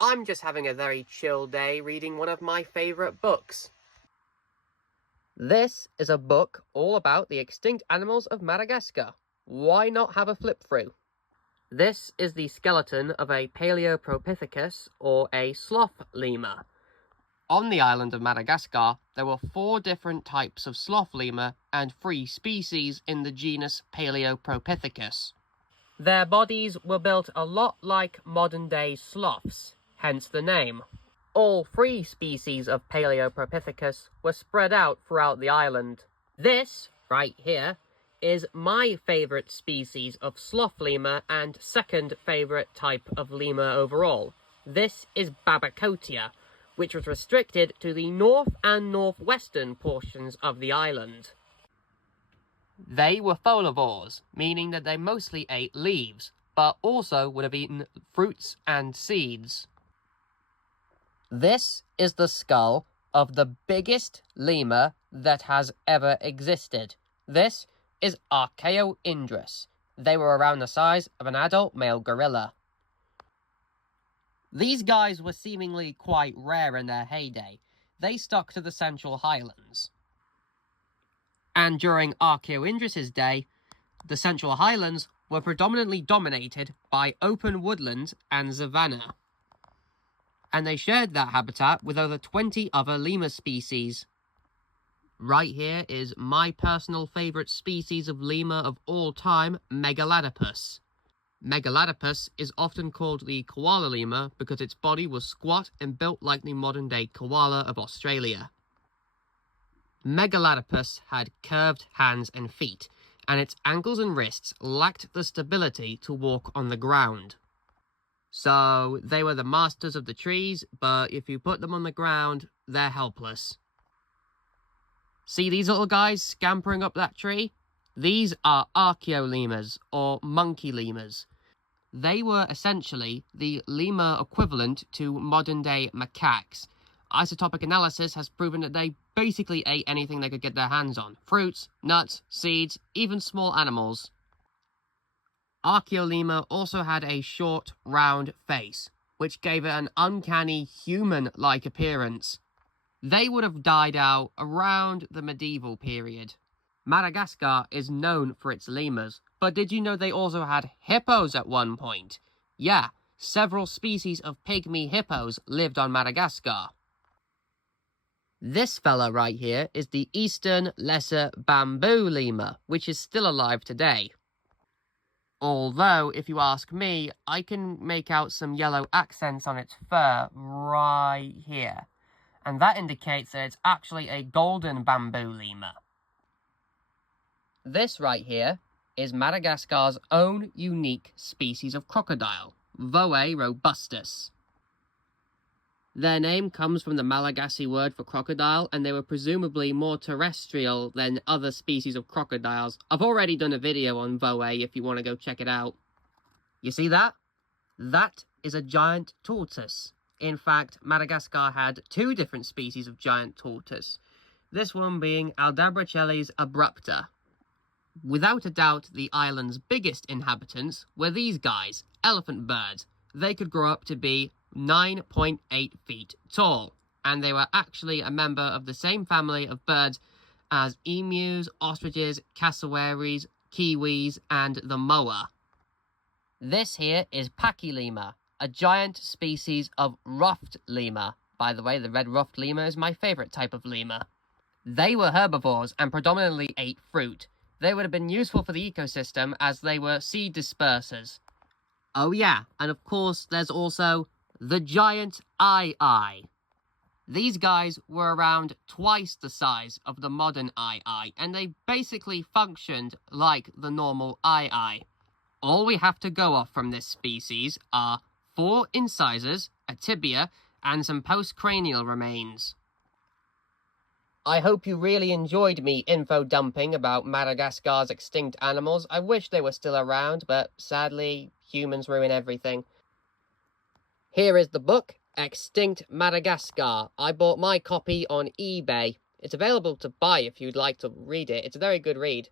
I'm just having a very chill day reading one of my favourite books. This is a book all about the extinct animals of Madagascar. Why not have a flip through? This is the skeleton of a Paleopropithecus, or a sloth lemur. On the island of Madagascar, there were 4 different types of sloth lemur and 3 species in the genus Paleopropithecus. Their bodies were built a lot like modern-day sloths, hence the name. All 3 species of Paleopropithecus were spread out throughout the island. This, right here, is my favourite species of sloth lemur and second favourite type of lemur overall. This is Babacotia, which was restricted to the north and northwestern portions of the island. They were folivores, meaning that they mostly ate leaves, but also would have eaten fruits and seeds. This is the skull of the biggest lemur that has ever existed. This is Archaeoindrus. They were around the size of an adult male gorilla. These guys were seemingly quite rare in their heyday. They stuck to the Central Highlands. And during Archaeoindrus' day, the Central Highlands were predominantly dominated by open woodlands and savanna. And they shared that habitat with over 20 other lemur species. Right here is my personal favourite species of lemur of all time, Megalodopus. Megalodopus is often called the koala lemur because its body was squat and built like the modern-day koala of Australia. Megalodopus had curved hands and feet, and its ankles and wrists lacked the stability to walk on the ground. So they were the masters of the trees, but if you put them on the ground, they're helpless. See these little guys scampering up that tree? These are archaeolemurs, or monkey lemurs. They were essentially the lemur equivalent to modern-day macaques. Isotopic analysis has proven that they basically ate anything they could get their hands on. Fruits, nuts, seeds, even small animals. Archaeolemur also had a short, round face, which gave it an uncanny human-like appearance. They would have died out around the medieval period. Madagascar is known for its lemurs, but did you know they also had hippos at one point? Yeah, several species of pygmy hippos lived on Madagascar. This fella right here is the eastern lesser bamboo lemur, which is still alive today. Although, if you ask me, I can make out some yellow accents on its fur right here. And that indicates that it's actually a golden bamboo lemur. This right here is Madagascar's own unique species of crocodile, Voe robustus. Their name comes from the Malagasy word for crocodile, and they were presumably more terrestrial than other species of crocodiles. I've already done a video on Voe if you want to go check it out. You see that? That is a giant tortoise. In fact, Madagascar had 2 different species of giant tortoise, this one being Aldabrachelys abrupta. Without a doubt, the island's biggest inhabitants were these guys, elephant birds. They could grow up to be 9.8 feet tall, and they were actually a member of the same family of birds as emus, ostriches, cassowaries, kiwis, and the moa. This here is pachylemur, a giant species of ruffed lemur. By the way, the red ruffed lemur is my favourite type of lemur. They were herbivores and predominantly ate fruit. They would have been useful for the ecosystem as they were seed dispersers. Oh yeah, and of course there's also the giant eye. These guys were around twice the size of the modern eye, and they basically functioned like the normal eye. All we have to go off from this species are 4 incisors, a tibia, and some postcranial remains. I hope you really enjoyed me info dumping about Madagascar's extinct animals. I wish they were still around, but sadly, humans ruin everything. Here is the book, Extinct Madagascar. I bought my copy on eBay. It's available to buy if you'd like to read it. It's a very good read.